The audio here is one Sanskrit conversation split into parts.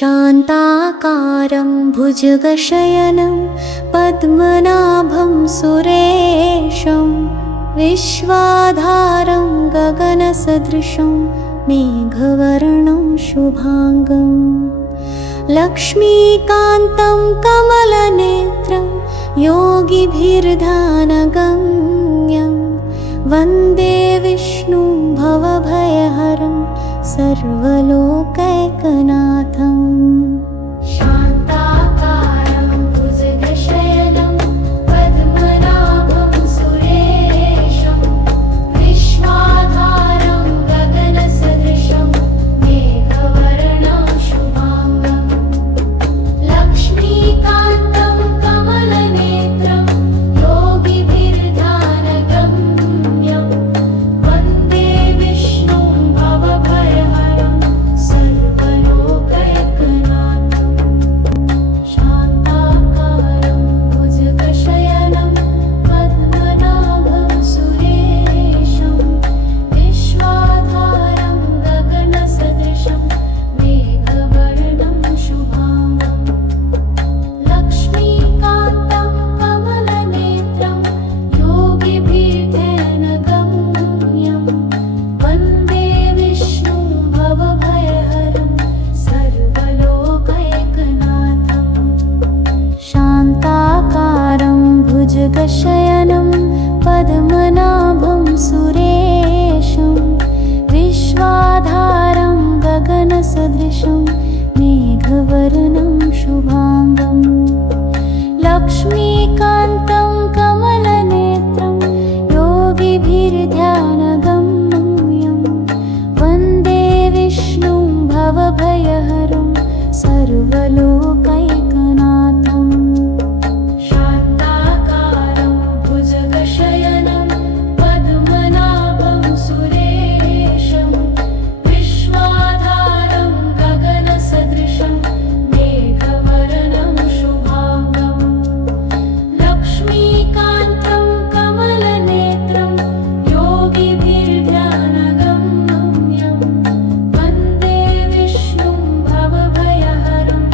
शान्ताकारं भुजगशयनं पद्मनाभं सुरेशं विश्वाधारं गगनसदृशं मेघवर्णं शुभांगं लक्ष्मीकान्तं कमलनेत्रं योगिभिर्ध्यानगम्यं वन्दे विष्णुं भवभयहरं सर्वलोकैकनाथम्। शान्ताकारं भुजगशयनं पद्मनाभं सुरेशं विश्वाधारं गगनसदृशं मेघवर्णं शुभांगं लक्ष्मीकान्तं कमलनेत्रं योगिभिर्ध्यानगम्यं वन्दे विष्णुं भवभयहरं सर्वलोकैकनाथम्। शान्ताकारं भुजगशयनं पद्मनाभं सुरेशं विश्वाधारं गगनसदृशं मेघवर्णं शुभांगं लक्ष्मीकान्तं कमलनेत्रं योगिभिर्ध्यानगम्यं वन्दे विष्णुं भवभयहरं सर्वलोकैकनाथम्। शान्ताकारं भुजगशयनं पद्मनाभं सुरेशं विश्वाधारं गगनसदृशं मेघवर्णं शुभांगं लक्ष्मीकान्तं कमलनेत्रं योगिभिर्ध्यानगम्यं वन्दे विष्णुं भवभयहरं सर्वलोकैकनाथम्। शान्ताकारं भुजगशयनं पद्मनाभं सुरेशं विश्वाधारं गगनसदृशं मेघवर्णं शुभांगं लक्ष्मीकान्तं कमलनेत्रं योगिभिर्ध्यानगम्यं वन्दे विष्णुं भवभयहरं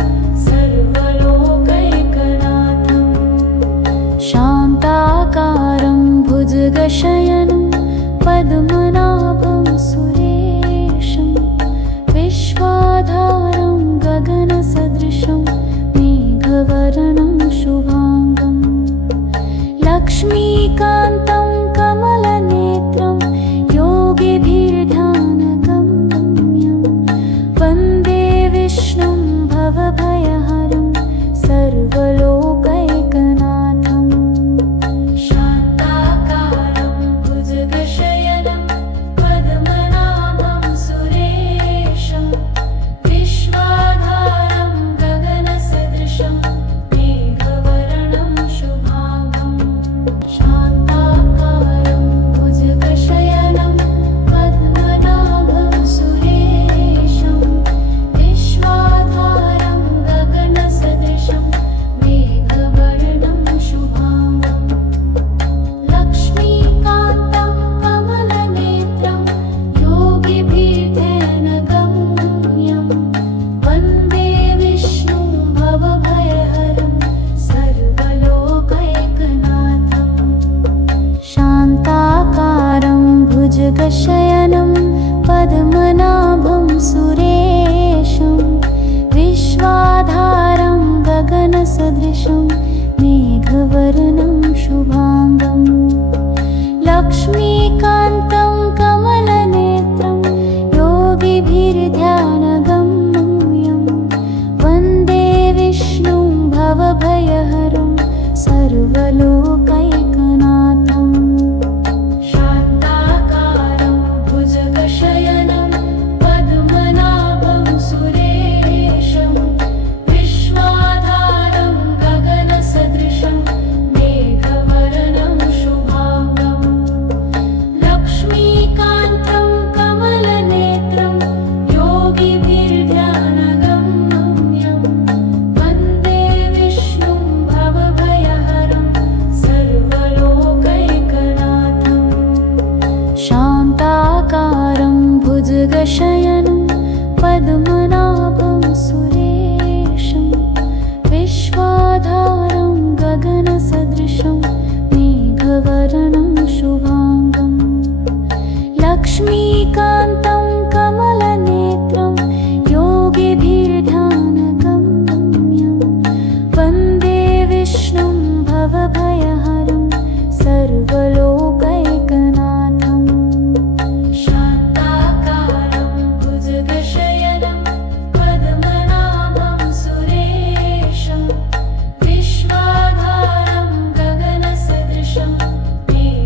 सर्वलोकैकनाथम्। शान्ताकारं भुजगशयनं पद्मनाभं सुरेशं विश्वाधारं गगनसदृशं मेघवर्णं शुभांगं लक्ष्मीकान्तं कमलनेत्रं योगिभिर्ध्यानगम्यं वन्दे विष्णुं भवभयहरं सर्वलोकैकनाथम्। शान्ताकारं भुजगशयनं पद्मनाभं सुरेशं विश्वाधारं गगनसदृशं मेघवर्णं शुभांगं शान्ताकारं भुजगशयनं पद्मनाभं सुरेशं विश्वाधारं गगनसदृशं मेघवर्णं शुभांगं लक्ष्मीकान्तं कमलनेत्रं योगिभिर्ध्यानगम्यं वन्दे विष्णुं भवभयहरं सर्वलोकैकनाथम्। शान्ताकारं भुजगशयनं पद्मनाभं सुरेशं विश्वाधारं गगनसदृशं मेघवर्णं शुभांगं लक्ष्मीकान्तं कमलनेत्रं योगिभिर्ध्यानगम्यं वन्दे विष्णुं भवभयहरं सर्वलोकैकनाथम्। शान्ताकारं भुजगशयनं पद्मनाभं सुरेशं विश्वाधारं गगनसदृशं मेघवर्णं शुभांगं लक्ष्मीकान्तं कमलनेत्रं योगिभिर्ध्यानगम्यं वन्दे विष्णुं भवभयहरं सर्वलोकैकनाथम्। शान्ताकारं भुजगशयनं पद्मनाभं सुरेशं विश्वाधारं गगनसदृशं मेघवर्णं शुभाङ्गम् लक्ष्मीकान्तं कमलनेत्रं योगिभिर्ध्यानगम्यं वन्दे विष्णुं भवभयहरं सर्वलोकैकनाथम् शान्ताकारं भुजगशयनं पद्मनाभं सुरेशं विश्वाधारं गगनसदृशं मेघवर्णं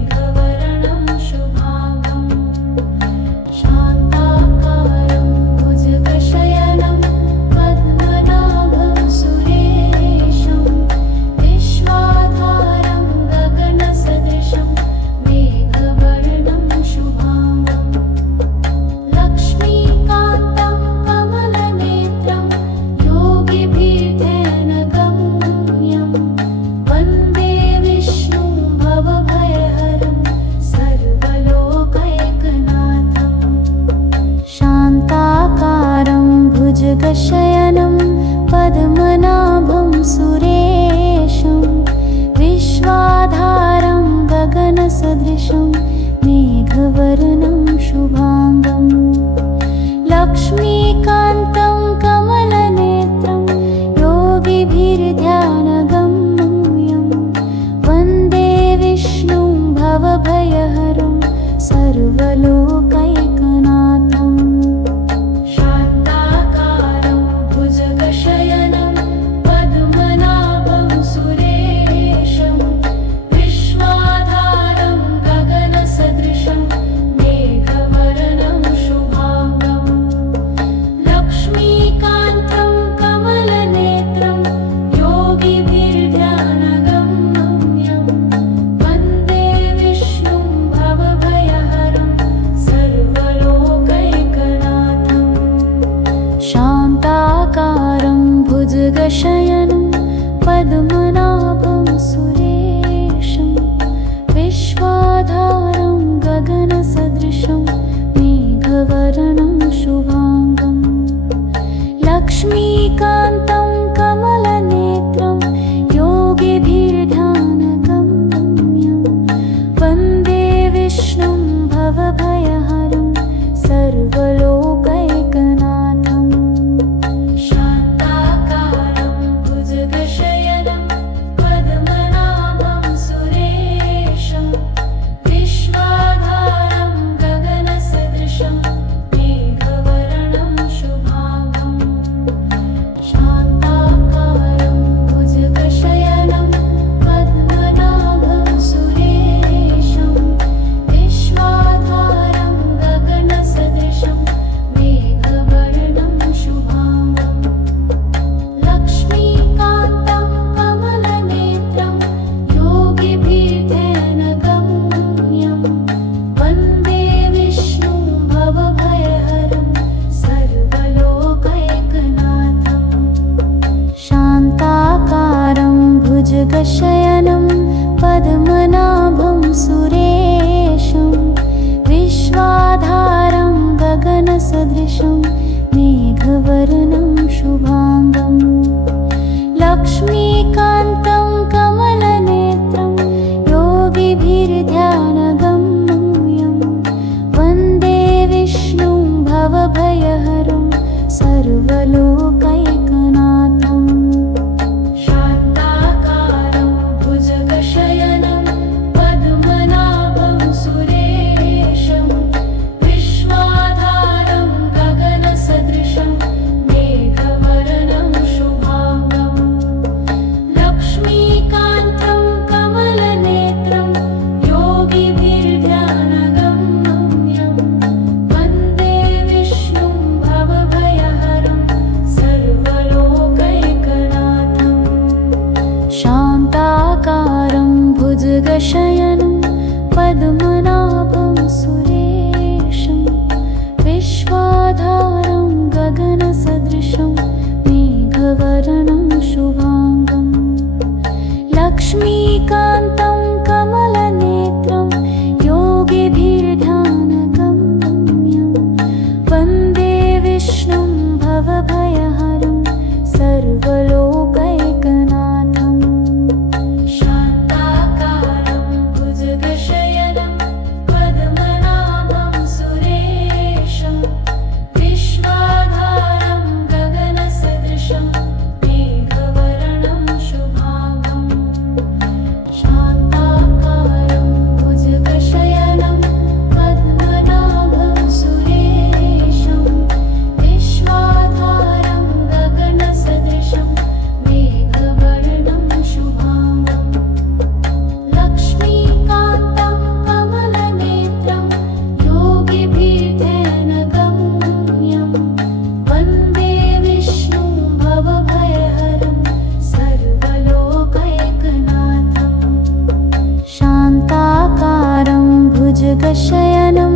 भुजगशयनं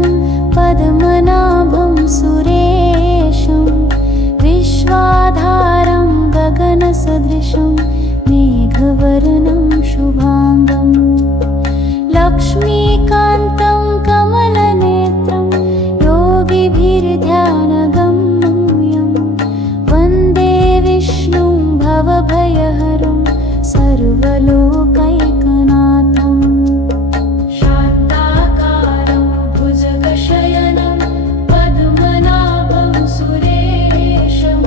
पद्मनाभं सुरेशं विश्वाधारं गगनसदृशं मेघवर्णं शुभाङ्गं लक्ष्मीकान्तं कमलनेत्रं योगिभिर्ध्यानगम्यं वन्दे विष्णुं भवभयहरं सर्वलोकैकनाथम् शान्ताकारं भुजगशयनं पद्मनाभं सुरेशं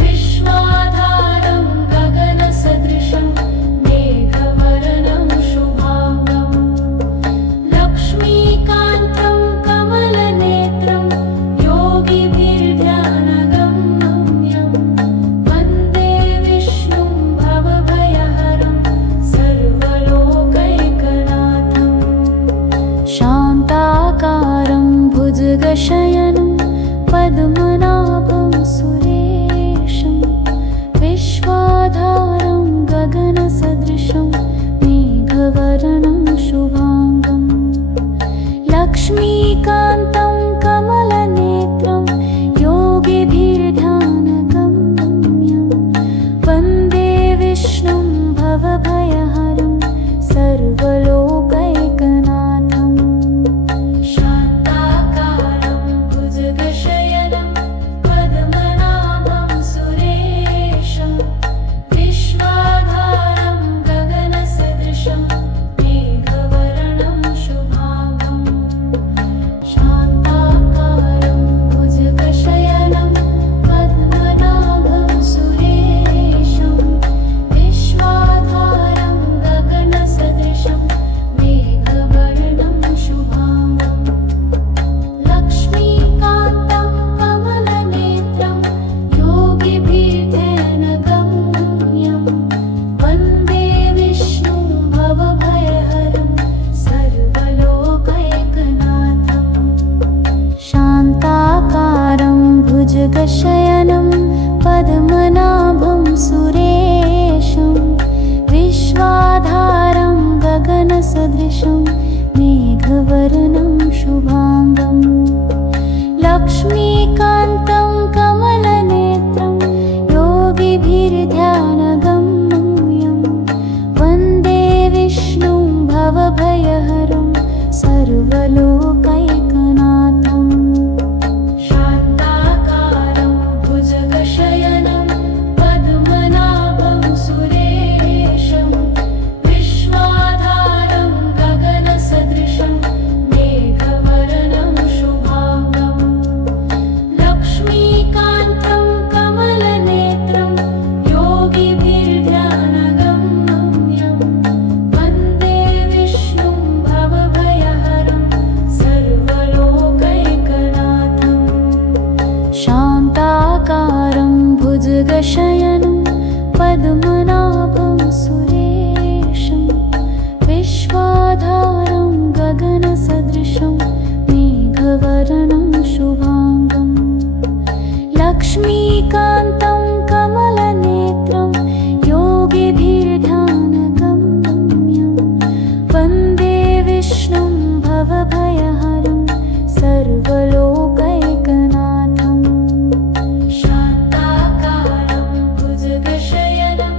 विश्वाधारं गगनसदृशं मेघवर्णं शुभाङ्गं लक्ष्मीकान्तं कमलनेत्रं योगिभिर्ध्यानगम्यं वन्दे विष्णुं भवभयहरं सर्वलोकैकनाथम् शान्ताकारं भुजगशयनं पद्मनाभं सुरेशं विश्वाधारं गगनसदृशं मेघवर्णं शुभाङ्गं लक्ष्मीकान्तं कमलनेत्रं योगिभिर्ध्यानगम्यं वन्दे विष्णुं भवभयहरं सर्वलोकैकनाथम् शान्ताकारं भुजगशयनं पद्मनाभं सुरेशं विश्वाधारं गगनसदृशं मेघवर्णं शुभाङ्गं शान्ताकारं भुजगशयनं पद्मनाभं सुरेशं विश्वाधारं गगनसदृशं मेघवर्णं शुभाङ्गं लक्ष्मीकान्तं कमलनेत्रं योगिभिर्ध्यानगम्यं वन्दे विष्णुं भवभयहरं सर्वलोकैकनाथम् शान्ताकारं भुजगशयनं पद्मनाभं सुरेशं विश्वाधारं गगनसदृशं मेघवर्णं शुभाङ्गं लक्ष्मीकान्तं कमलनेत्रं योगिभिर्ध्यानगम्यं वन्दे विष्णुं भवभयहरं सर्वलोकैकनाथम् शान्ताकारं भुजगशयनं पद्मनाभं सुरेशं विश्वाधारं गगनसदृशं मेघवर्णं शुभाङ्गं लक्ष्मीकान्तं कमलनेत्रं योगिभिर्ध्यानगम्यं वन्दे विष्णुं भवभयहरं सर्वलोकैकनाथम् शान्ताकारं भुजगशयनं पद्मनाभं सुरेशं विश्वाधारं गगनसदृशं मेघवर्णं शुभाङ्गं लक्ष्मीकान्तं कमलनेत्रं योगिभिर्ध्यानगम्यं वन्दे विष्णुं भवभयहरं सर्वलोकैकनाथम् शान्ताकारं भुजगशयनं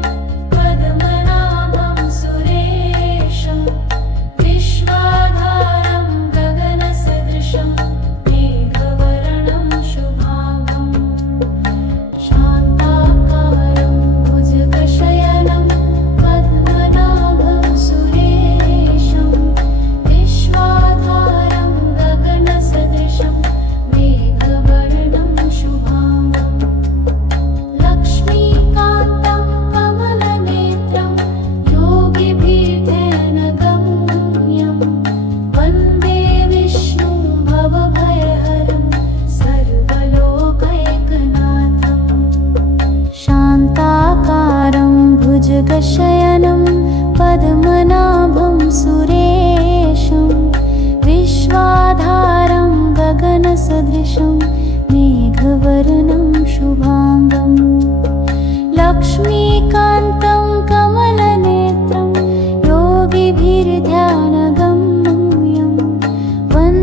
पद्मनाभं सुरेशं विश्वाधारं गगनसदृशं मेघवर्णं शुभाङ्गं शान्ताकारं भुजगशयनं पद्मनाभं सुरेशं विश्वाधारं गगनसदृशं मेघवर्णं शुभाङ्गं लक्ष्मीकान्तं कमलनेत्रं योगिभिर्ध्यानगम्यं वन्दे विष्णुं भवभयहरं सर्वलोकैकनाथम् शान्ताकारं भुजगशयनं पद्मनाभं सुरेशं विश्वाधारं गगनसदृशं मेघवर्णं शुभाङ्गं लक्ष्मीकान्तं कमलनेत्रं योगिभिर्ध्यानगम्यं वन्दे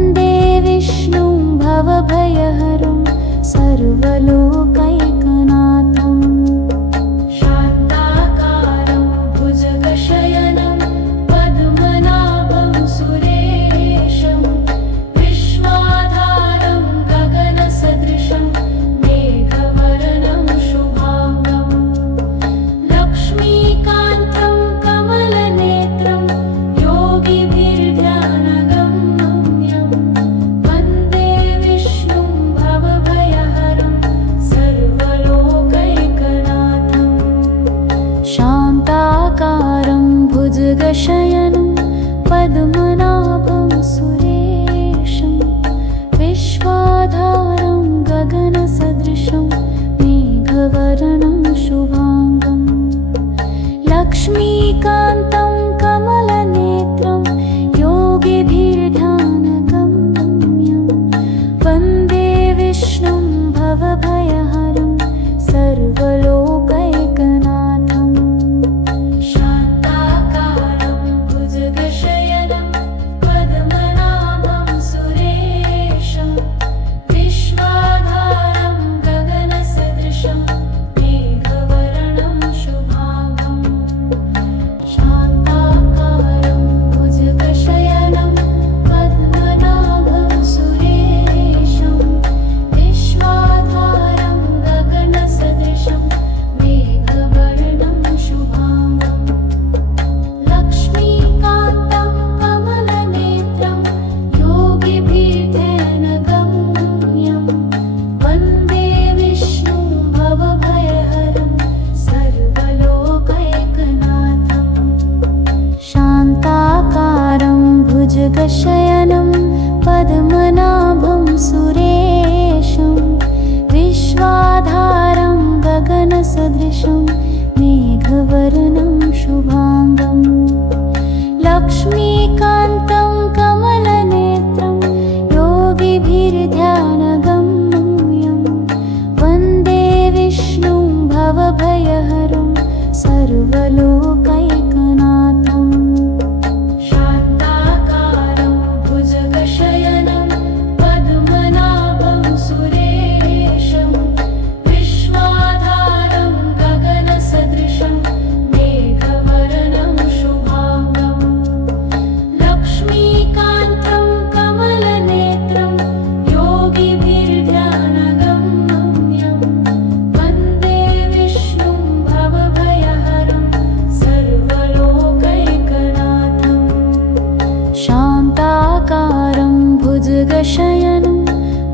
भुजगशयनं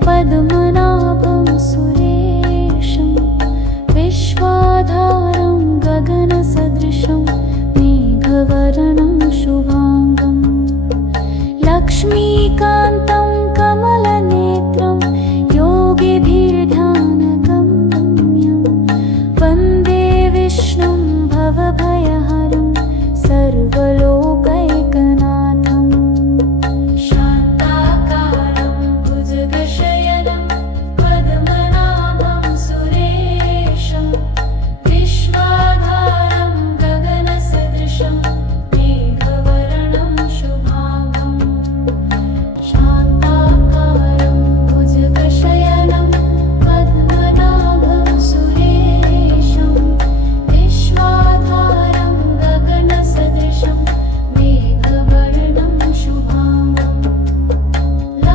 पद्मनाभं सुरेशं विश्वाधारं गगनसदृशं मेघवर्णं शुभाङ्गं लक्ष्मीकान्तं कमलनेत्रं योगिभिर्ध्यानगम्यं वन्दे विष्णुं भवभयहरं सर्वलोकैकनाथं शान्ताकारं भुजगशयनं पद्मनाभं सुरेशं विश्वाधारं गगनसदृशं मेघवर्णं शुभाङ्गं शान्ताकारं भुजगशयनं पद्मनाभं सुरेशं विश्वाधारं गगनसदृशं मेघवर्णं शुभाङ्गं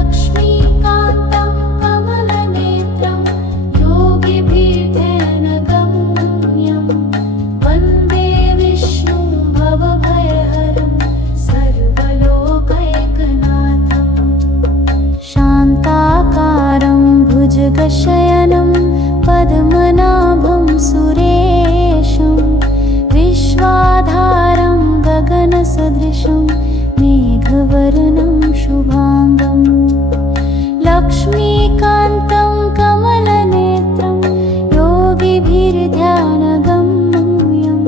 लक्ष्मीकान्तं कमलनेत्रं योगिभिर्ध्यानगम्यं वन्दे विष्णुं भवभयहरं सर्वलोकैकनाथं शान्ताकारं भुजगशयनं पद्मनाभं सुरेशं विश्वाधारं गगनसदृशं मेघवर्णं शुभाङ्गं लक्ष्मीकान्तं कमलनेत्रं योगिभिर्ध्यानगम्यं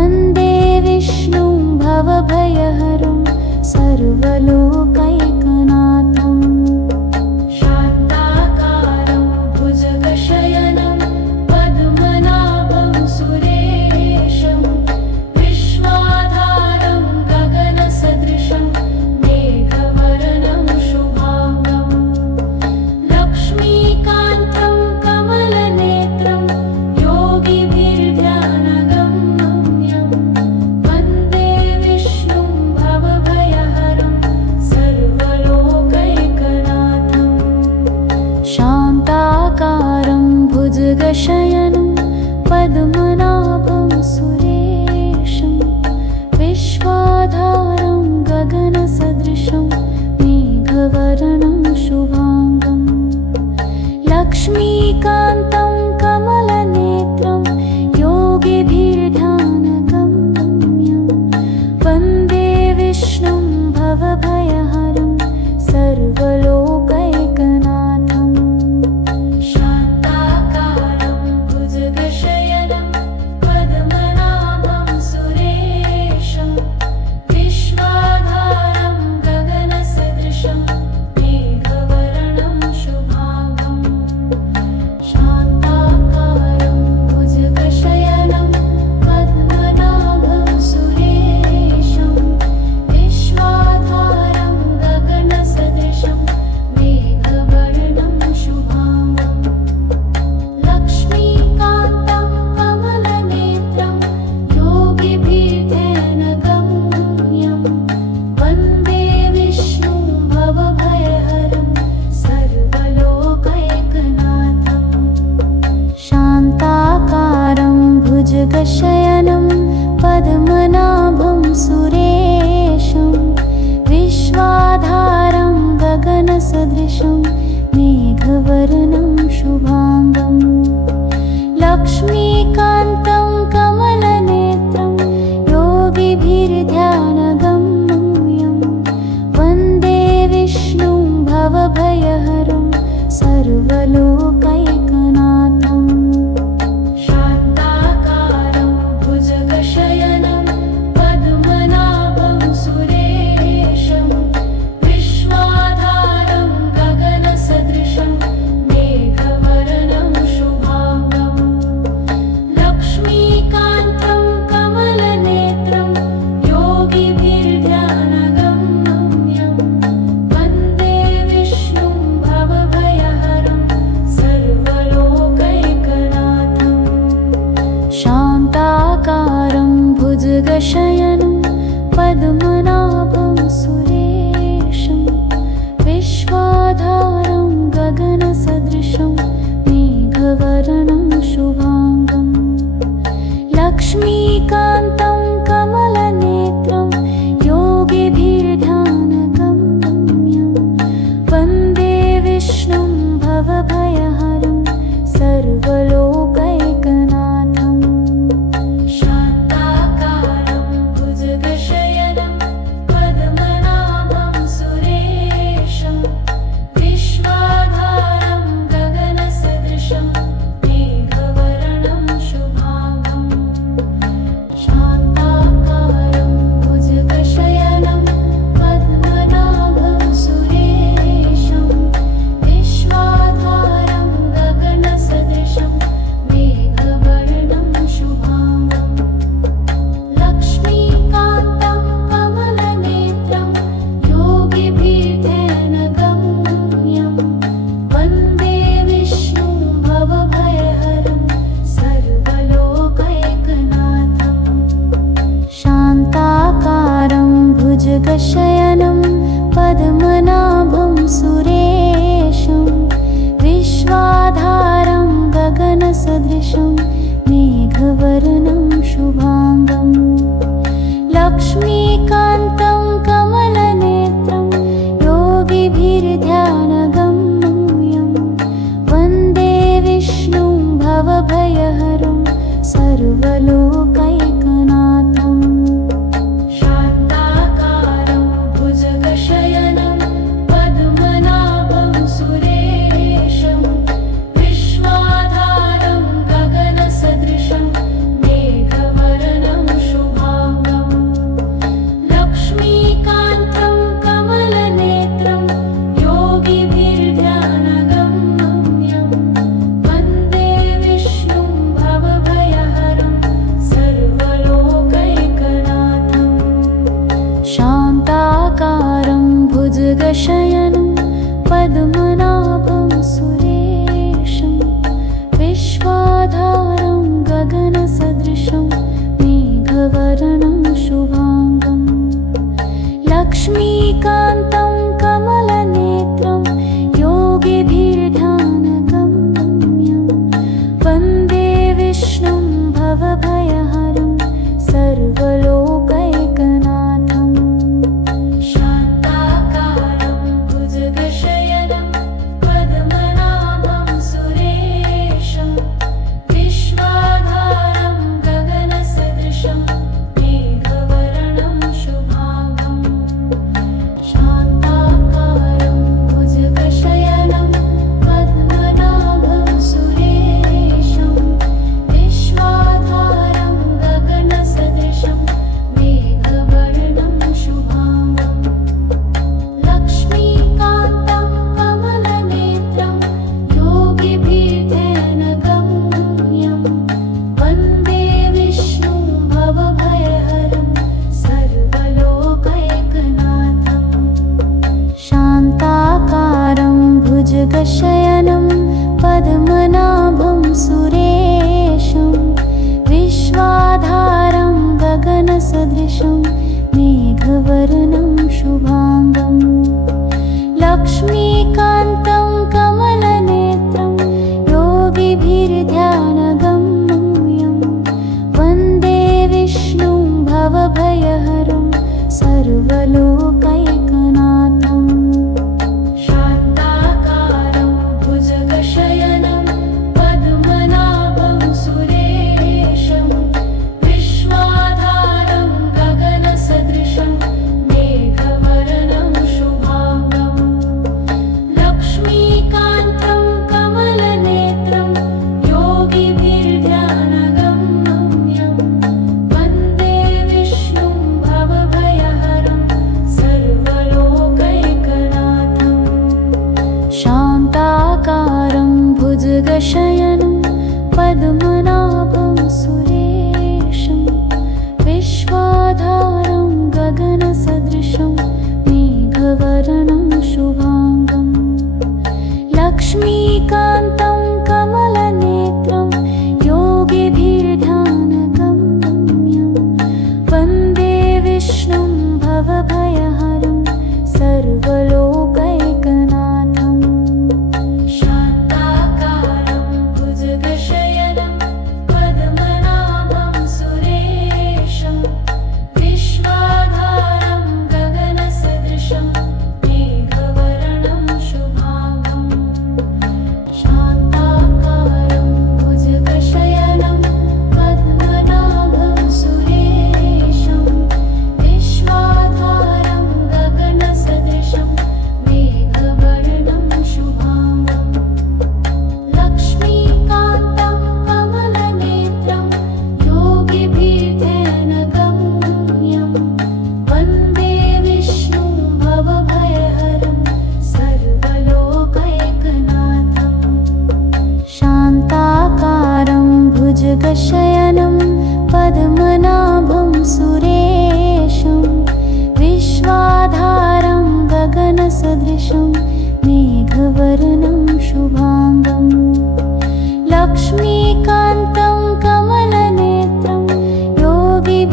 वन्दे विष्णुं भवभयहरं सर्वलोकैकनाथं शान्ताकारं भुजगशयनं पद्मनाभं सुरेशं विश्वाधारं गगनसदृशं मेघवर्णं शुभाङ्गं लक्ष्मीकान्तं कमलनेत्रं योगिभिर्ध्यानगम्यं वन्दे विष्णुं भवभयहरं सर्वलोकैकनाथं शान्ताकारं भुजगशयनं पद्मनाभं सुरेशं विश्वाधारं गगनसदृशं मेघवर्णं शुभाङ्गं लक्ष्मीकान्तं कमलनेत्रं योगिभिर्ध्यानगम्यं वन्दे विष्णुं भवभयहरं सर्वलोकैकनाथं शान्ताकारं भुजगशयनं पद्मनाभं सुरेशं विश्वाधारं गगनसदृशं मेघवर्णं शुभाङ्गं शान्ताकारं भुजगशयनं पद्मनाभं सुरेशं विश्वाधारं गगनसदृशं मेघवर्णं शुभाङ्गं लक्ष्मीकान्तं कमलनेत्रं योगिभिर्ध्यानगम्यं वन्दे विष्णुं भवभयहरं सर्वलोकैकनाथं शान्ताकारं भुजगशयनं पद्मनाभं सुरेशं विश्वाधारं गगनसदृशं मेघवर्णं शुभाङ्गं लक्ष्मीकान्तं कमलनेत्रं योगिभिर्ध्यानगम्यं वन्दे विष्णुं भवभयहरं सर्वलोकैकनाथं शान्ताकारं भुजगशयनं पद्मनाभं सुरेशं विश्वाधारं गगनसदृशं मेघवर्णं शुभाङ्गं लक्ष्मीकान्तं कमलनेत्रं योगिभिर्ध्यानगम्यं वन्दे विष्णुं भवभयहरं सर्वलोकैकनाथं शान्ताकारं भुजगशयनं पद्मनाभं सुरेशं विश्वाधारं गगनसदृशं मेघवर्णं शुभाङ्गं लक्ष्मीकान्तं कमलनेत्रं योगिभिर्ध्यानगम्यं वन्दे भवभयहरं सर्वलोकैकनाथम् शान्ताकारं भुजगशयनं पद्मनाभं सुरेशं विश्वाधारं गगनसदृशं मेघवर्णं शुभांगं शान्ताकारं भुजगशयनं पद्मनाभं सुरेशं विश्वाधारं गगनसदृशं मेघवर्णं शुभांगं लक्ष्मीकान्तं कमलनेत्रं योगिभिर्ध्यानगम्यं वन्दे विष्णुं भवभयहरं सर्वलोकैकनाथम् शान्ताकारं भुजगशयनं पद्मनाभं सुरेशं विश्वाधारं गगनसदृशं मेघवर्णं शुभांगं लक्ष्मीकान्तं कमलनेत्रं योगिभिर्ध्यानगम्यं वन्दे विष्णुं भवभयहरं सर्वलोकैकनाथम् शान्ताकारं भुजगशयनं पद्मनाभं सुरेशं विश्वाधारं गगनसदृशं मेघवर्णं शुभांगं लक्ष्मीकान्तं कमलनेत्रं योगिभिर्ध्यानगम्यं वन्दे विष्णुं भवभयहरं सर्वलोकैकनाथम् शान्ताकारं भुजगशयनं पद्मनाभं सुरेशं विश्वाधारं गगनसदृशं मेघवर्णं शुभांगं लक्ष्मीकान्तं कमलनेत्रं योगिभिर्ध्यानगम्यं वन्दे विष्णुं भवभयहरं सर्वलोकैकनाथम् शान्ताकारं भुजगशयनं पद्मनाभं सुरेशं विश्वाधारं गगनसदृशं मेघवर्णं शुभांगं शान्ताकारं भुजगशयनं पद्मनाभं सुरेशं विश्वाधारं गगनसदृशं मेघवर्णं शुभांगं लक्ष्मीकान्तं कमलनेत्रं योगिभिर्ध्यानगम्यं वन्दे विष्णुं भवभयहरं सर्वलोकैकनाथम् शान्ताकारं भुजगशयनं पद्मनाभं सुरेशं विश्वाधारं गगनसदृशं मेघवर्णं शुभांगं लक्ष्मीकान्तं कमलनेत्रं योगिभिर्ध्यानगम्यं वन्दे विष्णुं भवभयहरं सर्वलोकैकनाथम् शान्ताकारं भुजगशयनं पद्मनाभं सुरेशं विश्वाधारं गगनसदृशं मेघवर्णं शुभांगं लक्ष्मीकान्तं कमलनेत्रं योगिभिर्ध्यानगम्यं वन्दे विष्णुं भवभयहरं सर्वलोकैकनाथम् शान्ताकारं भुजगशयनं पद्मनाभं सुरेशं विश्वाधारं गगनसदृशं मेघवर्णं शुभांगं लक्ष्मीकान्तं कमलनेत्रं योगिभिर्ध्यानगम्यं वन्दे विष्णुं भवभयहरं सर्वलोकैकनाथम् शान्ताकारं भुजगशयनं मेघवर्णं शुभाङ्गम् लक्ष्मीकान्तं कमलनेत्रं योगिभिर्ध्यानगम्यं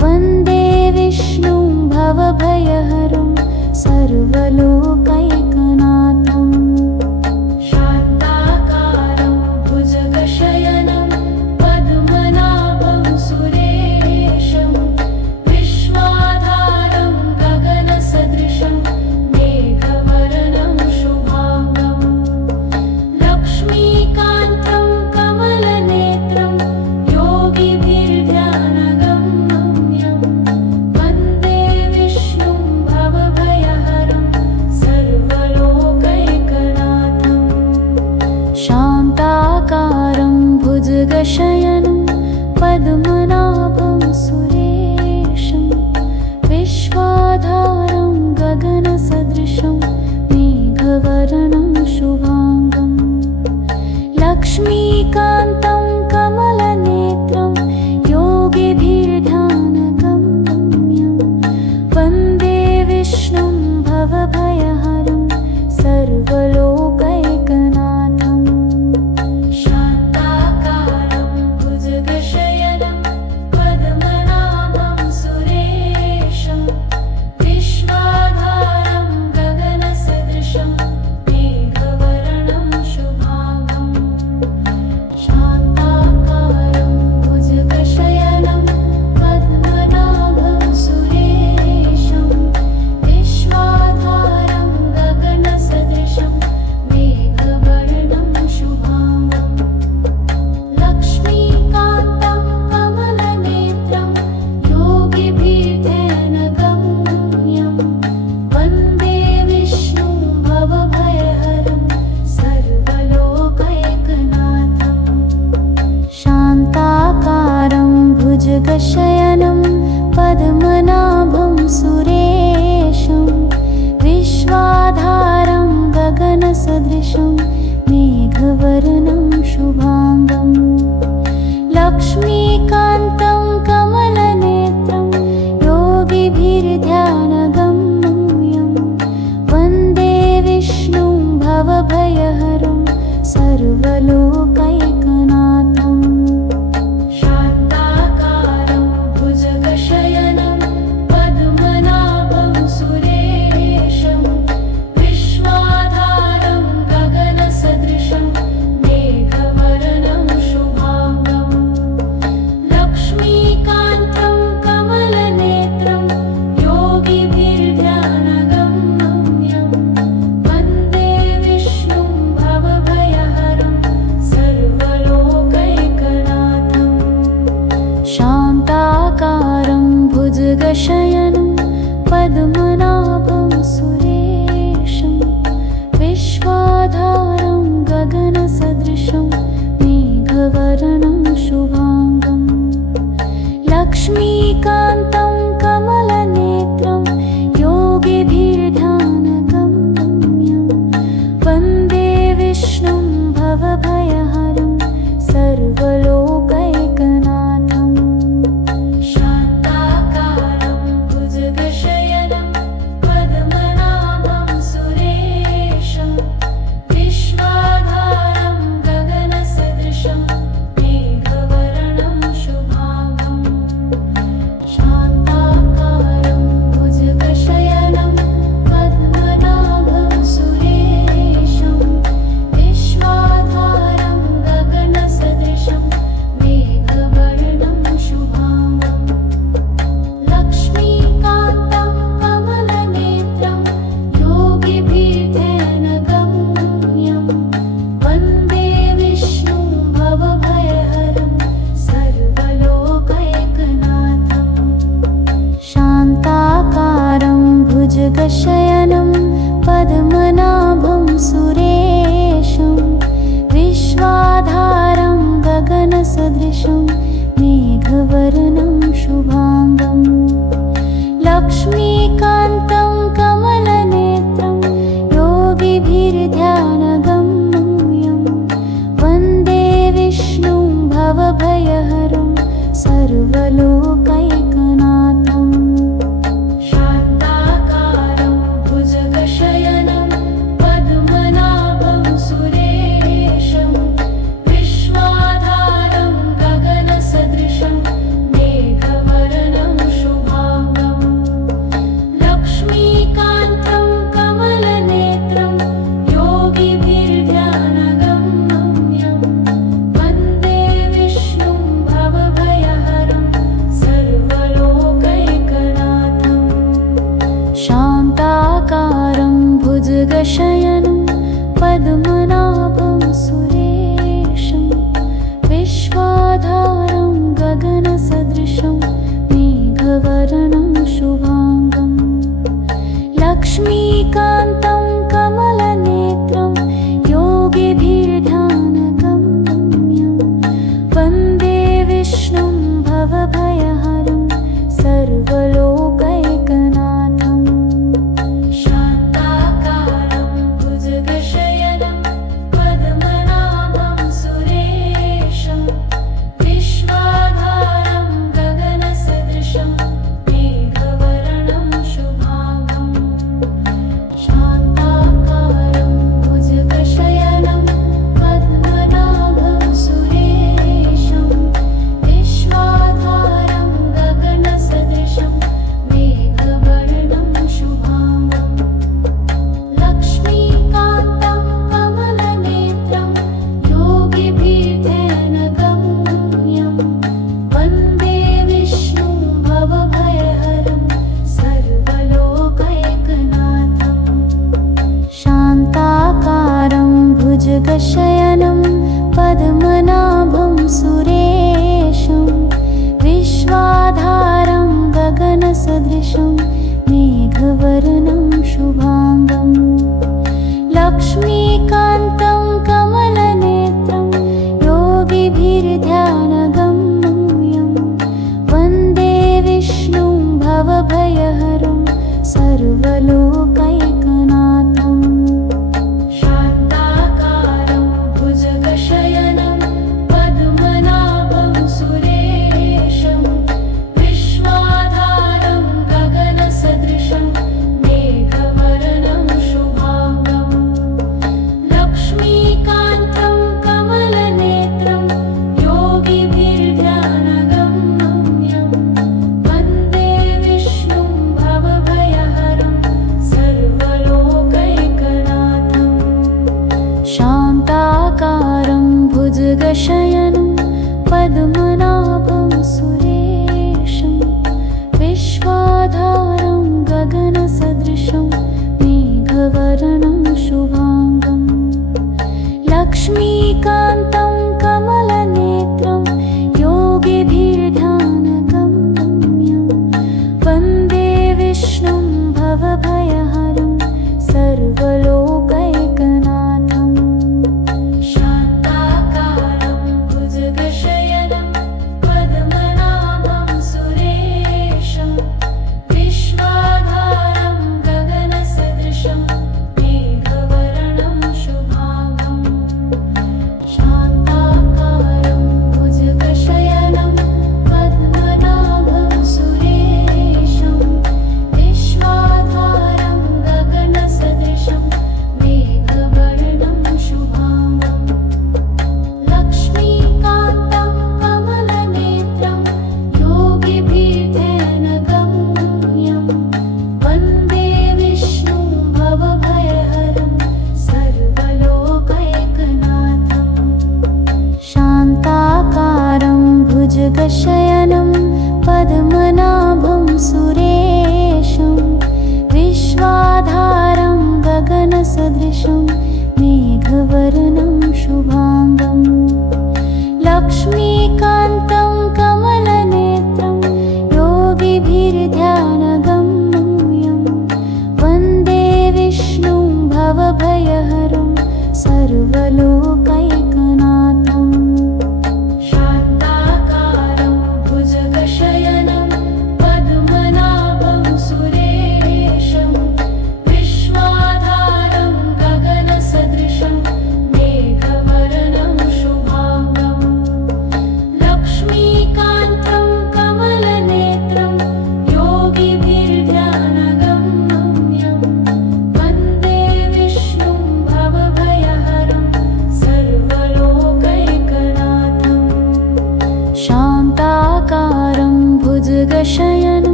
वन्दे विष्णुं भवभयहरं सर्वलोकैकनाथम् शान्ताकारं भुजगशयनं पद्मनाभं सुरेशं विश्वाधारं गगनसदृशं मेघवर्णं शुभाङ्गम् भुजगशयनं पद्मनाभं सुरेशं विश्वाधारं गगनसदृशं मेघवर्णं शुभाङ्गं लक्ष्मीकान्तं कमलनेत्रं योगिभिर्ध्यानगम्यं वन्दे विष्णुं भवभयहरं सर्वलोकैकनाथम् शान्ताकारं भुजगशयनं पद्मनाभं सुरेशं विश्वाधारं गगनसदृशं मेघवर्णं शुभाङ्गं शान्ताकारं भुजगशयनं पद्मनाभं सुरेशं विश्वाधारं गगनसदृशं मेघवर्णं शुभाङ्गं लक्ष्मीकान्तं कमलनेत्रं योगिभिर्ध्यानगम्यं वन्दे विष्णुं भवभयहरं सर्वलोकैकनाथम् शान्ताकारं भुजगशयनं पद्मनाभं सुरेशं विश्वाधारं गगनसदृशं मेघवर्णं शुभाङ्गं लक्ष्मीकान्तं कमलनेत्रं योगिभिर्ध्यानगम्यं वन्दे विष्णुं भवभयहरं सर्वलोकैकनाथम् शान्ताकारं भुजगशयनं पद्मनाभं सुरेशं विश्वाधारं गगनसदृशं मेघवर्णं शुभाङ्गं लक्ष्मीकान्तं कमलनेत्रं योगिभिर्ध्यानगम्यं वन्दे विष्णुं भवभयहरं सर्वलोकैकनाथम् शान्ताकारं भुजगशयनं पद्मनाभं सुरेशं विश्वाधारं गगनसदृशं मेघवर्णं शुभाङ्गं लक्ष्मीकान्तं कमलनेत्रं योगिभिर्ध्यानगम्यं वन्दे विष्णुं भवभयहरं सर्वलोकैकनाथम् शान्ताकारं भुजगशयनं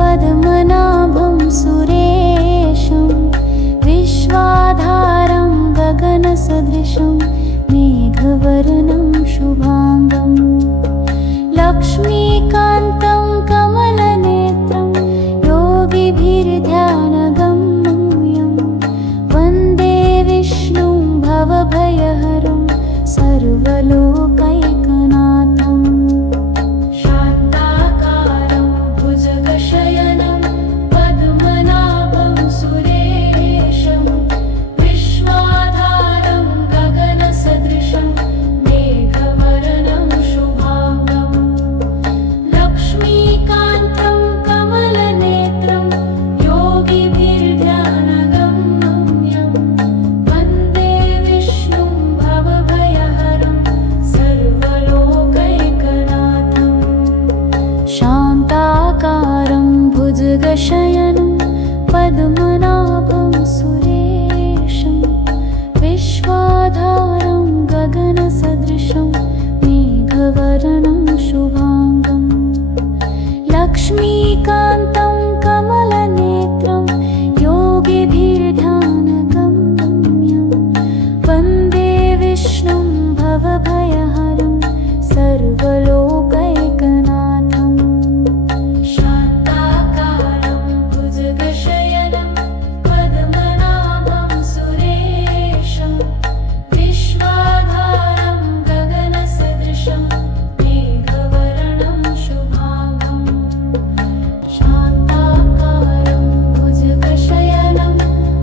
पद्मनाभं सुरेशं विश्वाधारं गगनसदृशं मेघवर्णं शुभाङ्गम् लक्ष्मीकान्तं कमलनेत्रं योगिभिर्ध्यानगम्यं वन्दे विष्णुं भवभयहरं सर्वलोकैकनाथम् शान्ताकारं भुजगशयनं पद्मनाभं सुरेशं विश्वाधारं गगनसदृशं मेघवर्णं शुभाङ्गम् लक्ष्मीकान्तं कमलनेत्रं योगिभिर्ध्यानगम्यं वन्दे विष्णुं भवभयहरं सर्वलोकैकनाथम् शान्ताकारं भुजगशयनं पद्मनाभं सुरेशं विश्वाधारं गगनसदृशं मेघवर्णं शुभाङ्गम् लक्ष्मीकान्तं कमलनेत्रं योगिभिर्ध्यानगम्यं वन्दे विष्णुं भवभयहरं सर्वलोकैकनाथम् शान्ताकारं भुजगशयनं पद्मनाभं सुरेशं विश्वाधारं गगनसदृशं मेघवर्णं शुभाङ्गम् शान्ताकारं भुजगशयनं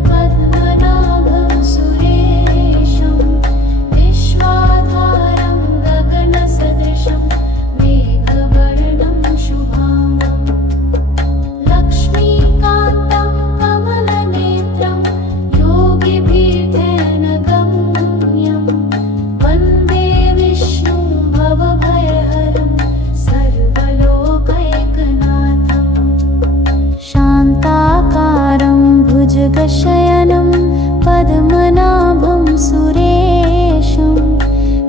पद्मनाभं सुरेशं विश्वाधारं गगनसदृशं मेघवर्णं शुभाङ्गम् लक्ष्मीकान्तं कमलनेत्रं योगिभिर्ध्यानगम्यं वन्दे विष्णुं भवभयहरं सर्वलोकैकनाथम् शान्ताकारं भुजगशयनं पद्मनाभं सुरेशं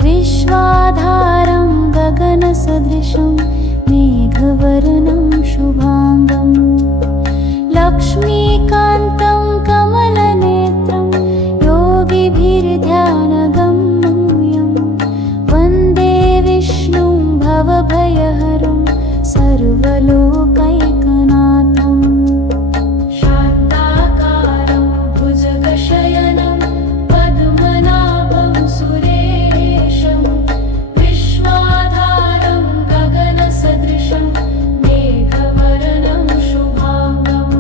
विश्वाधारं गगनसदृशं मेघवर्णं शुभाङ्गम् लक्ष्मीकान्तं कमलनेत्रं योगिभिर्ध्यानगम्यं वन्दे विष्णुं भवभयहरं सर्वलोकैकनाथम् शान्ताकारं भुजगशयनं पद्मनाभं सुरेशं विश्वाधारं गगनसदृशं मेघवर्णं शुभाङ्गम्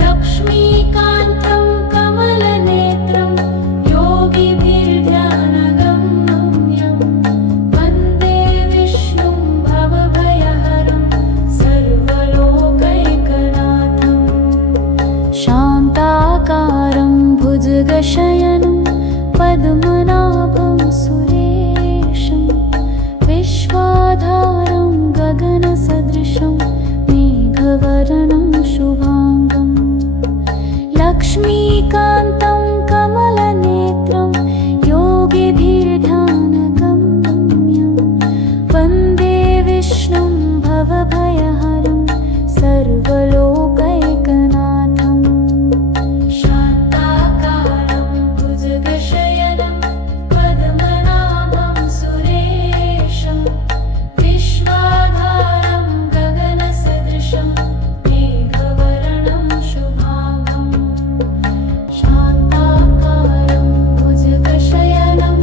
लक्ष्मीकान्तं कमलनेत्रं योगिभिर्ध्यानगम्यं वन्दे विष्णुं भवभयहरं सर्वलोकैकनाथम् शान्ताकारं भुजगशयनं पद्मनाभं सुरेशं विश्वाधारं गगनसदृशं मेघवर्णं शुभाङ्गम् लक्ष्मीकान्तं कमलनेत्रं योगिभिर्ध्यानगम्यं वन्दे विष्णुं भवभयहरं सर्वलोकैकनाथम् शान्ताकारं भुजगशयनं पद्मनाभं सुरेशं विश्वाधारं गगनसदृशं मेघवर्णं शुभाङ्गम् शान्ताकारं भुजगशयनं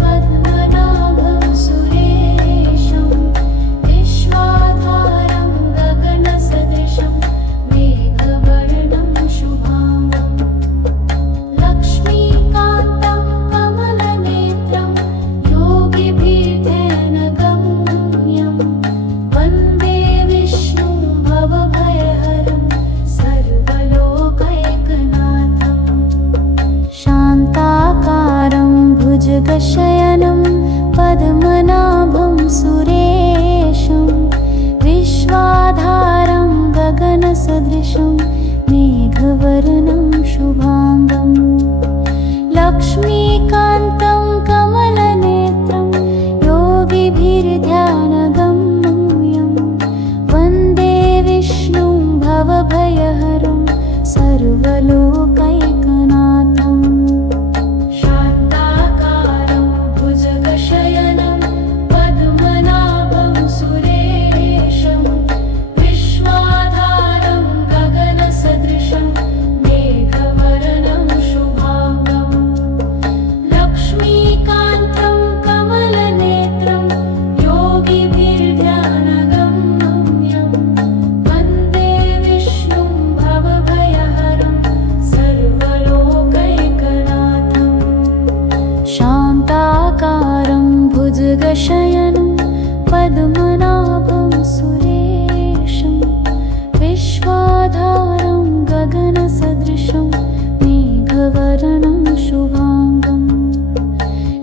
पद्मनाभं सुरेशं विश्वाधारं गगनसदृशं मेघवर्णं शुभाङ्गम्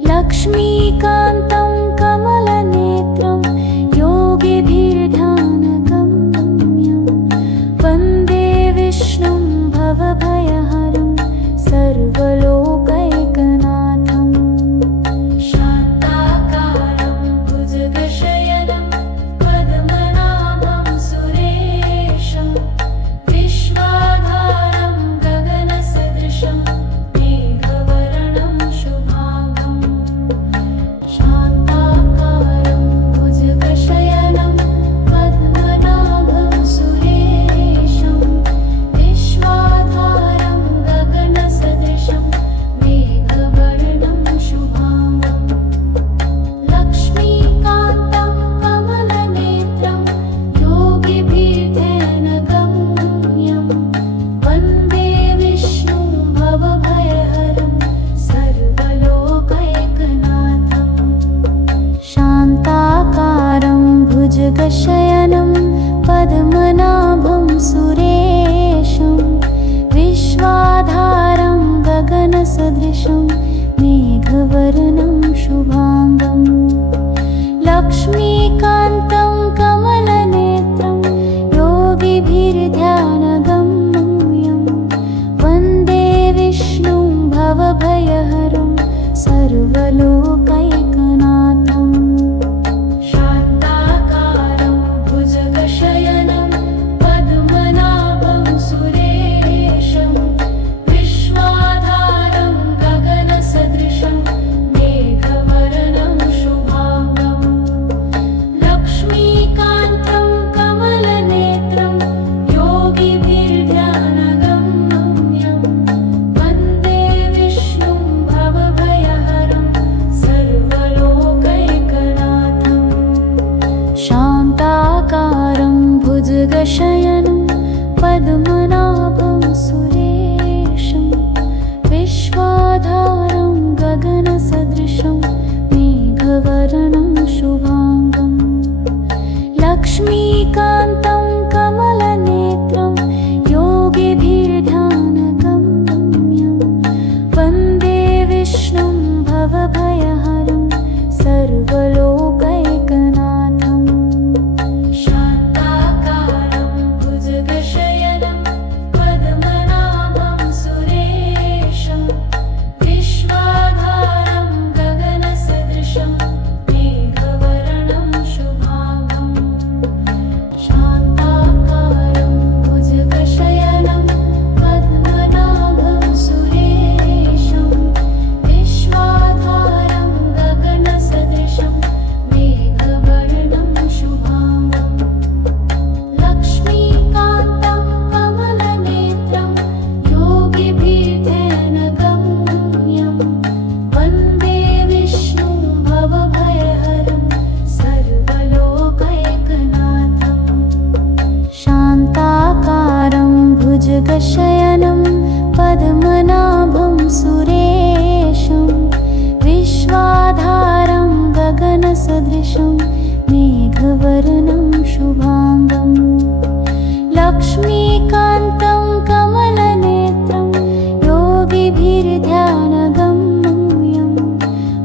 लक्ष्मीकान्तं कमलनेत्रं योगिभिर्ध्यानगम्यं वन्दे विष्णुं भवभयहरं सर्वलोकैकनाथम् शान्ताकारं भुजगशयनं पद्मनाभं सुरेशं विश्वाधारं गगनसदृशं मेघवर्णं शुभाङ्गम् शान्ताकारं भुजगशयनं पद्मनाभं सुरेशं विश्वाधारं गगनसदृशं मेघवर्णं शुभाङ्गम् लक्ष्मीकान्तं कमलनेत्रं योगिभिर्ध्यानगम्यं वन्दे विष्णुं भवभयहरं सर्वलोकैकनाथम् शान्ताकारं भुजगशयनं पद्मनाभं सुरेशं विश्वाधारं गगनसदृशं मेघवर्णं शुभाङ्गम् लक्ष्मीकान्तं कमलनेत्रं योगिभिर्ध्यानगम्यं वन्दे विष्णुं भवभयहरं सर्वलोकैकनाथम् शान्ताकारं भुजगशयनं पद्मनाभं सुरेशं विश्वाधारं गगनसदृशं मेघवर्णं शुभाङ्गम् लक्ष्मीकान्तं कमलनेत्रं योगिभिर्ध्यानगम्यं वन्दे विष्णुं भवभयहरं सर्वलोकैकनाथम् शान्ताकारं भुजगशयनं पद्मनाभं सुरेशं विश्वाधारं गगनसदृशं मेघवर्णं शुभाङ्गम् लक्ष्मीकान्तं कमलनेत्रं योगिभिर्ध्यानगम्यं वन्दे विष्णुं भवभयहरं सर्वलोकैकनाथम् शान्ताकारं भुजगशयनं पद्मनाभं सुरेशं विश्वाधारं गगनसदृशं मेघवर्णं शुभाङ्गम् शान्ताकारं भुजगशयनं पद्मनाभं सुरेशं विश्वाधारं गगनसदृशं मेघवर्णं शुभाङ्गम् लक्ष्मीकान्तं कमलनेत्रं योगिभिर्ध्यानगम्यं वन्दे विष्णुं भवभयहरं सर्वलोकैकनाथम् शान्ताकारं भुजगशयनं पद्मनाभं सुरेशं विश्वाधारं गगनसदृशं मेघवर्णं शुभाङ्गम् लक्ष्मीकान्तं कमलनेत्रं योगिभिर्ध्यानगम्यं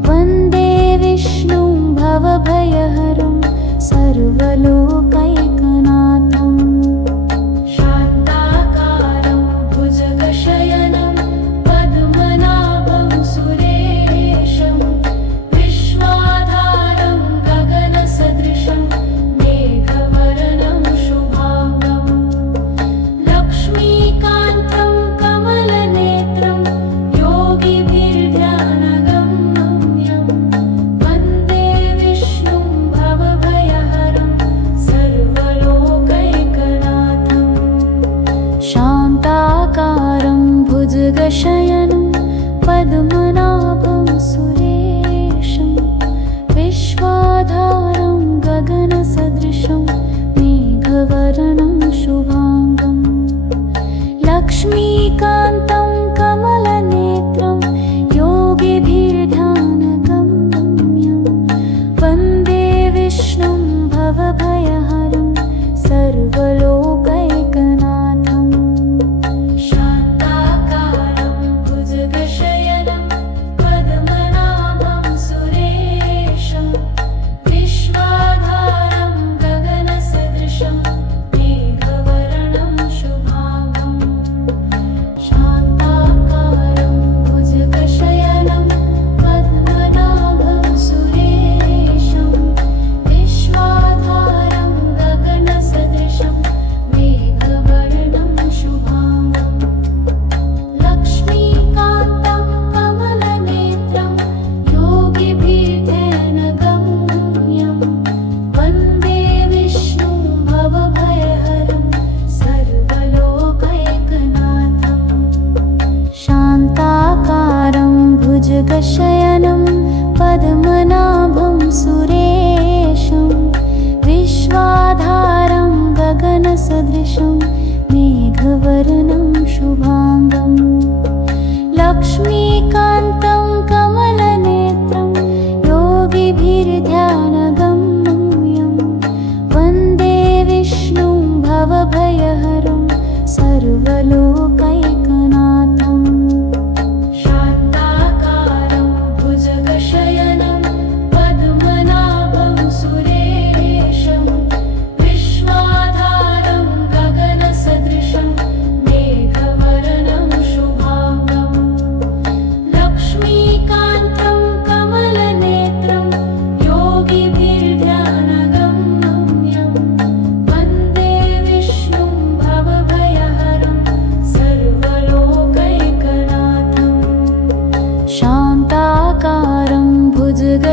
वन्दे विष्णुं भवभयहरं सर्वलोकैकनाथम् शान्ताकारं भुजगशयनं पद्मनाभं सुरेशं विश्वाधारं गगनसदृशं मेघवर्णं शुभाङ्गम् लक्ष्मीकान्तं कमलनेत्रं योगिभिर्ध्यानगम्यं वन्दे विष्णुं भवभयहरं सर्वलोकैकनाथम् शान्ताकारं भुजगशयनं पद्मनाभं सुरेशं विश्वाधारं गगनसदृशं मेघवर्णं शुभाङ्गम् लक्ष्मीकान्तं कमलनेत्रं योगिभिर्ध्यानगम्यं वन्दे विष्णुं भवभयहरं सर्वलोकैकनाथम् शान्ताकारं भुज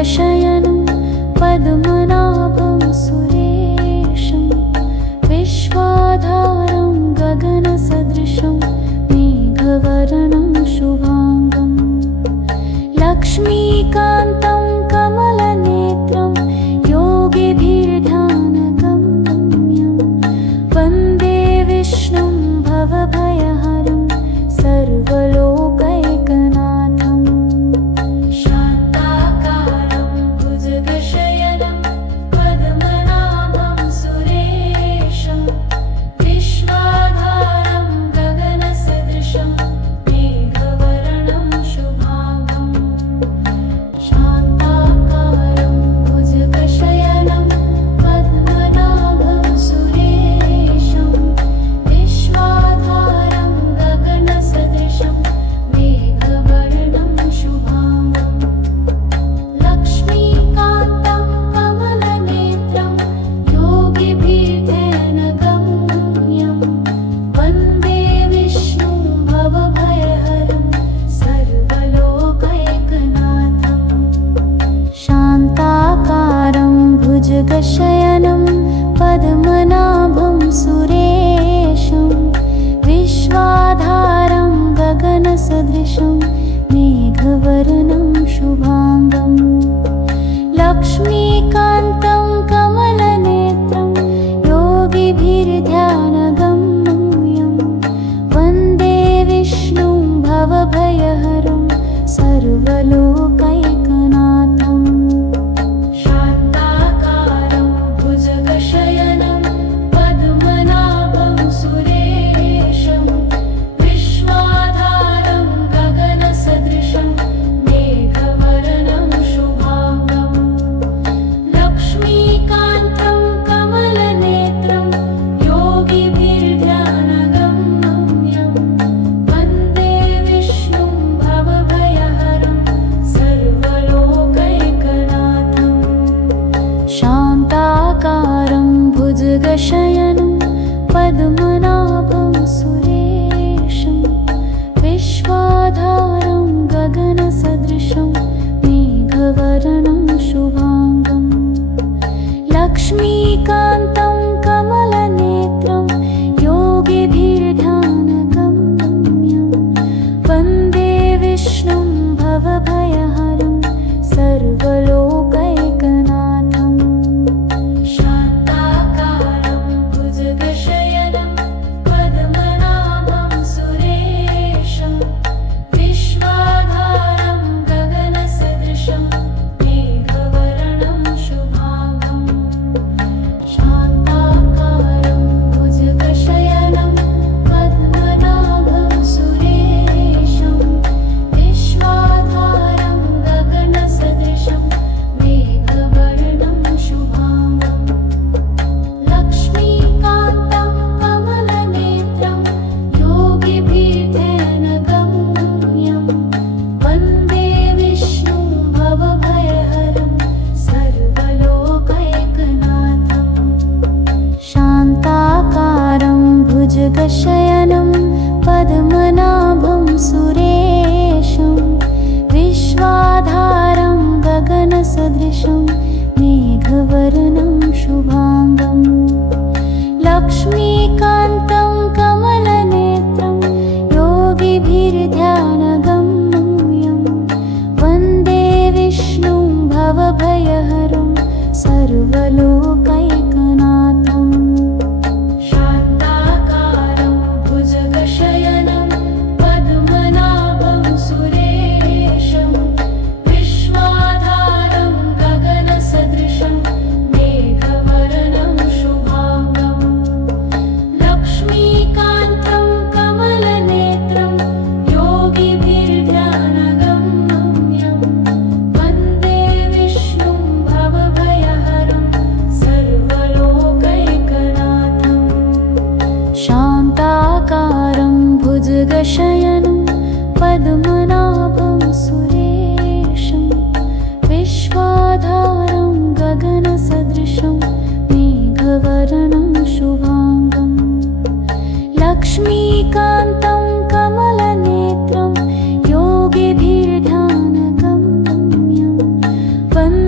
भुजगशयनं पद्मनाभं सुरेशं विश्वाधारं गगनसदृशं मेघवर्णं शुभाङ्गं लक्ष्मीकान्तं कमलनेत्रं योगिभिर्ध्यानगम्यं वन्दे विष्णुं भवभयहरं सर्वलोकैकनाथं शान्ताकारं भुजगशयनं पद्मनाभं सुरेशं विश्वाधारं गगनसदृशं मेघवर्णं शुभाङ्गं शान्ताकारं भुजगशयनं पद्मनाभं सुरेशं विश्वाधारं गगनसदृशं मेघवर्णं शुभाङ्गं लक्ष्मीकान्तं कमलनेत्रं योगिभिर्ध्यानगम्यं वन्दे विष्णुं भवभयहरं सर्वलोकैकनाथं शान्ताकारं भुजगशयनं पद्मनाभं सुरेशं विश्वाधारं गगनसदृशं मेघवर्णं शुभाङ्गं लक्ष्मीकान्तं कमलनेत्रं योगिभिर्ध्यानगम्यं वन्दे विष्णुं भवभयहरं सर्वलोकैकनाथं शान्ताकारं भुजगशयनं पद्मनाभं सुरेशं विश्वाधारं गगनसदृशं मेघवर्णं शुभाङ्गं लक्ष्मीकान्तं कमलनेत्रं योगिभिर्ध्यानगम्यं वन्दे विष्णुं भवभयहरं सर्वलोकैकनाथं शान्ताकारं भुजगशयनं पद्मनाभं सुरेशं विश्वाधारं गगनसदृशं मेघवर्णं शुभाङ्गं लक्ष्मीकान्तं कमलनेत्रं योगिभिर्ध्यानगम्यं वन्दे विष्णुं भवभयहरं सर्वलोकैकनाथं शान्ताकारं भुजगशयनं पद्मनाभं सुरेशं विश्वाधारं गगनसदृशं मेघवर्णं शुभाङ्गं शान्ताकारं भुजगशयनं पद्मनाभं सुरेशं विश्वाधारं गगनसदृशं मेघवर्णं शुभाङ्गं लक्ष्मीकान्तं कमलनेत्रं योगिभिर्ध्यानगम्यं वन्दे विष्णुं भवभयहरं सर्वलोकैकनाथं शान्ताकारं भुजगशयनं पद्मनाभं सुरेशं विश्वाधारं गगनसदृशं मेघवर्णं शुभाङ्गं लक्ष्मीकान्तं कमलनेत्रं योगिभिर्ध्यानगम्यं वन्दे विष्णुं भवभयहरं सर्वलोकैकनाथं शान्ताकारं भुजगशयनं पद्मनाभं सुरेशं विश्वाधारं गगनसदृशं मेघवर्णं शुभाङ्गं लक्ष्मीकान्तं कमलनेत्रं योगिभिर्ध्यानगम्यं वन्दे विष्णुं भवभयहरं सर्वलोकैकनाथं शान्ताकारं भुजगशयनं पद्मनाभं सुरेशं विश्वाधारं गगनसदृशं मेघवर्णं शुभाङ्गं लक्ष्मीकान्तं कमलनेत्रं योगिभिर्ध्यानगम्यं वन्दे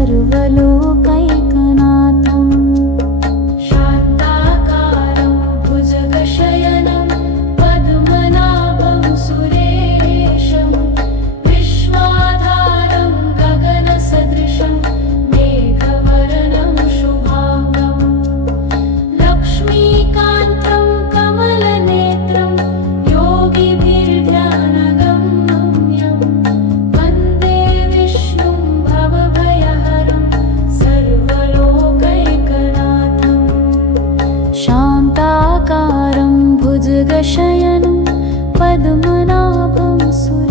सर्वलोकैकनाथम् शान्ताकारं भुजगशयनं पद्मनाभं सुरेशं विश्वाधारं गगनसदृशं मेघवर्णं शुभाङ्गं लक्ष्मीकान्तं कमलनेत्रं योगिभिर्ध्यानगम्यं वन्दे विष्णुं भवभयहरं सर्वलोकैकनाथम् शान्ताकारं भुजगशयनं पद्मनाभं सुरेशं